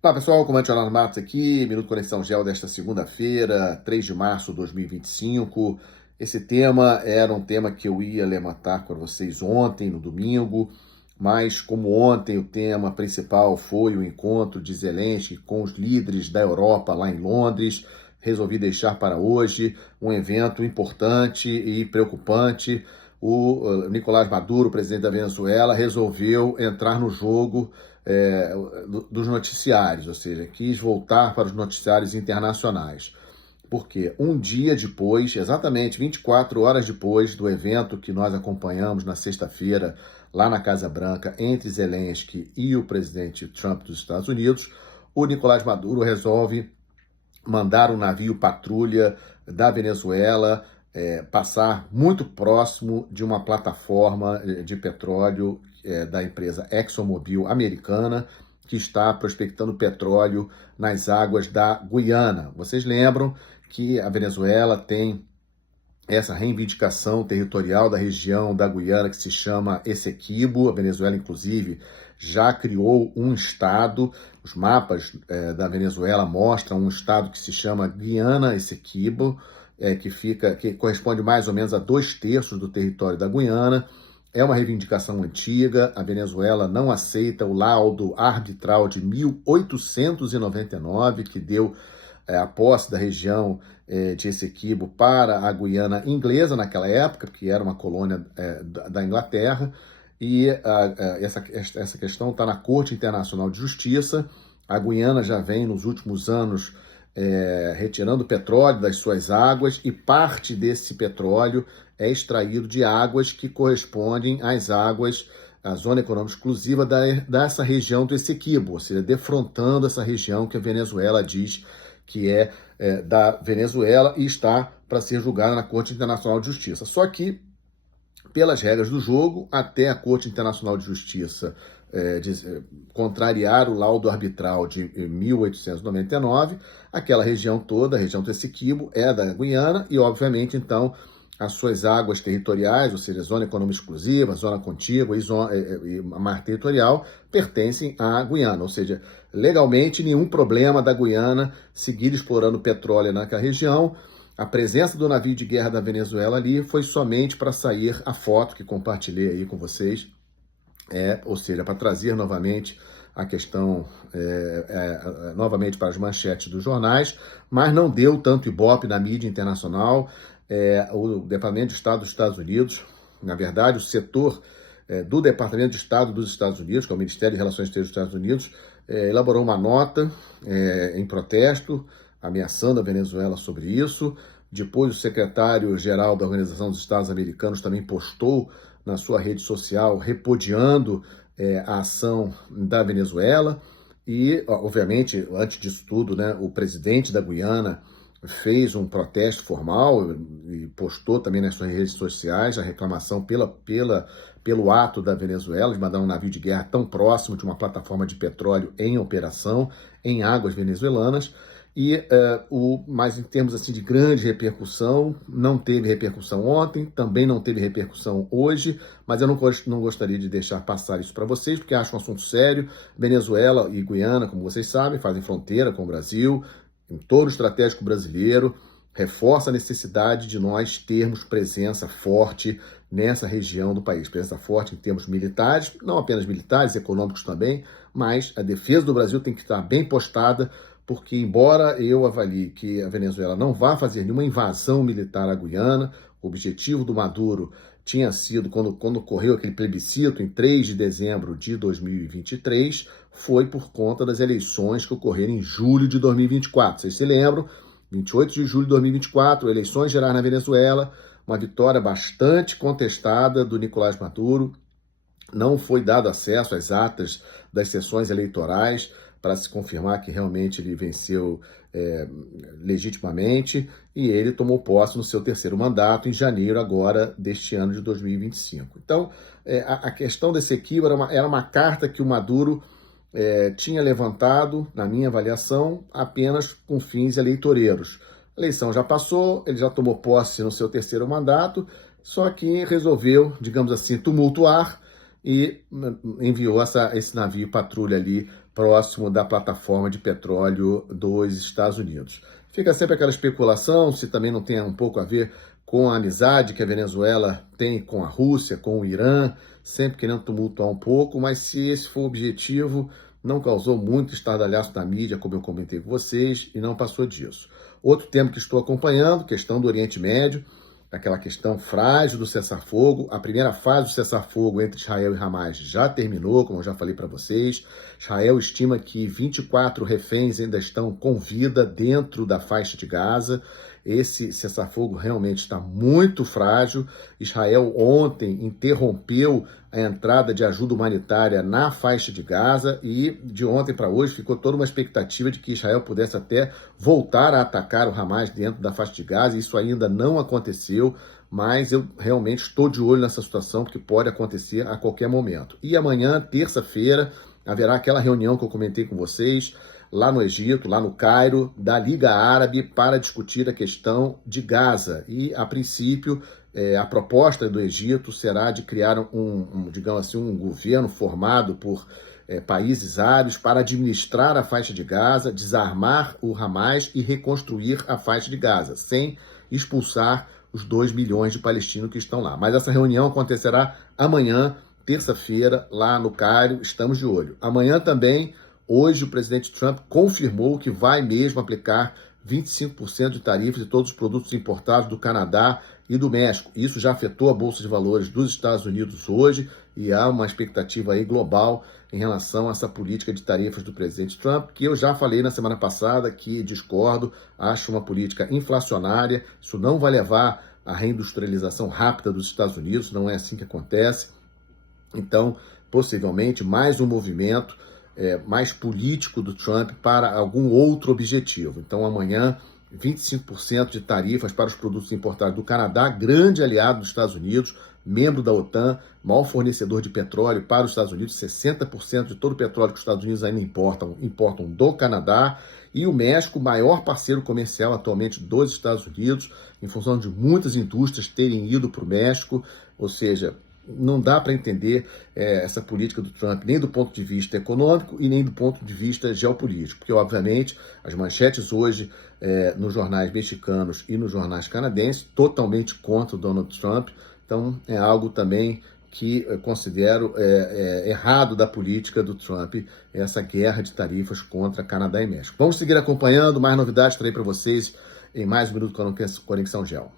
Olá pessoal, comandante Orlando Matos aqui, Minuto Conexão Gel desta segunda-feira, 3 de março de 2025. Esse tema era um tema que eu ia levantar com vocês ontem, no domingo, mas como ontem o tema principal foi o encontro de Zelensky com os líderes da Europa lá em Londres, resolvi deixar para hoje um evento importante e preocupante. O Nicolás Maduro, presidente da Venezuela, resolveu entrar no jogo dos noticiários, ou seja, quis voltar para os noticiários internacionais. Porque um dia depois, exatamente 24 horas depois do evento que nós acompanhamos na sexta-feira, lá na Casa Branca, entre Zelensky e o presidente Trump dos Estados Unidos, o Nicolás Maduro resolve mandar um navio patrulha da Venezuela passar muito próximo de uma plataforma de petróleo da empresa ExxonMobil americana, que está prospectando petróleo nas águas da Guiana. Vocês lembram que a Venezuela tem essa reivindicação territorial da região da Guiana que se chama Essequibo. A Venezuela, inclusive, já criou um estado. Os mapas da Venezuela mostram um estado que se chama Guiana Essequibo, que corresponde mais ou menos a 2/3 do território da Guiana. É uma reivindicação antiga. A Venezuela não aceita o laudo arbitral de 1899, que deu a posse da região de Essequibo para a Guiana inglesa naquela época, que era uma colônia da Inglaterra, e essa questão está na Corte Internacional de Justiça. A Guiana já vem nos últimos anos retirando petróleo das suas águas, e parte desse petróleo é extraído de águas que correspondem às águas, à zona econômica exclusiva dessa região do Essequibo, ou seja, defrontando essa região que a Venezuela diz que é da Venezuela e está para ser julgada na Corte Internacional de Justiça. Só que, pelas regras do jogo, até a Corte Internacional de Justiça contrariar o laudo arbitral de 1899, aquela região toda, a região do Essequibo, é da Guiana e, obviamente, então, as suas águas territoriais, ou seja, zona econômica exclusiva, zona contígua e mar territorial, pertencem à Guiana. Ou seja, legalmente, nenhum problema da Guiana seguir explorando petróleo naquela região. A presença do navio de guerra da Venezuela ali foi somente para sair a foto que compartilhei aí com vocês, ou seja, para trazer novamente a questão novamente para as manchetes dos jornais, mas não deu tanto ibope na mídia internacional. O Departamento de Estado dos Estados Unidos, na verdade, o setor do Departamento de Estado dos Estados Unidos, que é o Ministério de Relações Exteriores dos Estados Unidos, elaborou uma nota em protesto, ameaçando a Venezuela sobre isso. Depois, o secretário-geral da Organização dos Estados Americanos também postou na sua rede social repudiando a ação da Venezuela. E, obviamente, antes disso tudo, né, o presidente da Guiana fez um protesto formal e postou também nas suas redes sociais a reclamação pelo ato da Venezuela de mandar um navio de guerra tão próximo de uma plataforma de petróleo em operação em águas venezuelanas. Mas em termos assim, de grande repercussão, não teve repercussão ontem, também não teve repercussão hoje, mas eu não gostaria de deixar passar isso para vocês, porque acho um assunto sério. Venezuela e Guiana, como vocês sabem, fazem fronteira com o Brasil, em todo o estratégico brasileiro, reforça a necessidade de nós termos presença forte nessa região do país. Presença forte em termos militares, não apenas militares, econômicos também, mas a defesa do Brasil tem que estar bem postada, porque embora eu avalie que a Venezuela não vá fazer nenhuma invasão militar à Guiana, o objetivo do Maduro tinha sido, quando ocorreu aquele plebiscito em 3 de dezembro de 2023, foi por conta das eleições que ocorreram em julho de 2024. Vocês se lembram? 28 de julho de 2024, eleições gerais na Venezuela, uma vitória bastante contestada do Nicolás Maduro. Não foi dado acesso às atas das sessões eleitorais para se confirmar que realmente ele venceu legitimamente, e ele tomou posse no seu terceiro mandato em janeiro agora deste ano de 2025. Então, a questão desse equívoco era uma carta que o Maduro tinha levantado, na minha avaliação, apenas com fins eleitoreiros. A eleição já passou, ele já tomou posse no seu terceiro mandato, só que resolveu, digamos assim, tumultuar e enviou esse navio patrulha ali próximo da plataforma de petróleo dos Estados Unidos. Fica sempre aquela especulação se também não tem um pouco a ver com a amizade que a Venezuela tem com a Rússia, com o Irã, sempre querendo tumultuar um pouco, mas se esse for o objetivo, não causou muito estardalhaço na mídia, como eu comentei com vocês, e não passou disso. Outro tema que estou acompanhando, questão do Oriente Médio, aquela questão frágil do cessar-fogo. A primeira fase do cessar-fogo entre Israel e Hamas já terminou, como eu já falei para vocês. Israel estima que 24 reféns ainda estão com vida dentro da faixa de Gaza. Esse cessar-fogo realmente está muito frágil. Israel ontem interrompeu a entrada de ajuda humanitária na faixa de Gaza e de ontem para hoje ficou toda uma expectativa de que Israel pudesse até voltar a atacar o Hamas dentro da faixa de Gaza. Isso ainda não aconteceu, mas eu realmente estou de olho nessa situação porque pode acontecer a qualquer momento. E amanhã, terça-feira, haverá aquela reunião que eu comentei com vocês, lá no Egito, lá no Cairo, da Liga Árabe para discutir a questão de Gaza. E, a princípio, a proposta do Egito será de criar digamos assim, um governo formado por países árabes para administrar a faixa de Gaza, desarmar o Hamas e reconstruir a faixa de Gaza, sem expulsar os 2 milhões de palestinos que estão lá. Mas essa reunião acontecerá amanhã, terça-feira, lá no Cairo, estamos de olho. Amanhã também, hoje, o presidente Trump confirmou que vai mesmo aplicar 25% de tarifas de todos os produtos importados do Canadá e do México. Isso já afetou a Bolsa de Valores dos Estados Unidos hoje e há uma expectativa aí global em relação a essa política de tarifas do presidente Trump, que eu já falei na semana passada que discordo, acho uma política inflacionária, isso não vai levar à reindustrialização rápida dos Estados Unidos, não é assim que acontece. Então, possivelmente, mais um movimento mais político do Trump para algum outro objetivo. Então, amanhã, 25% de tarifas para os produtos importados do Canadá, grande aliado dos Estados Unidos, membro da OTAN, maior fornecedor de petróleo para os Estados Unidos, 60% de todo o petróleo que os Estados Unidos ainda importam do Canadá, e o México, maior parceiro comercial atualmente dos Estados Unidos, em função de muitas indústrias terem ido para o México, ou seja, não dá para entender essa política do Trump nem do ponto de vista econômico e nem do ponto de vista geopolítico, porque, obviamente, as manchetes hoje nos jornais mexicanos e nos jornais canadenses, totalmente contra o Donald Trump, então é algo também que eu considero errado da política do Trump, essa guerra de tarifas contra Canadá e México. Vamos seguir acompanhando, mais novidades trarei para vocês em mais um Minuto com Conexão Geo.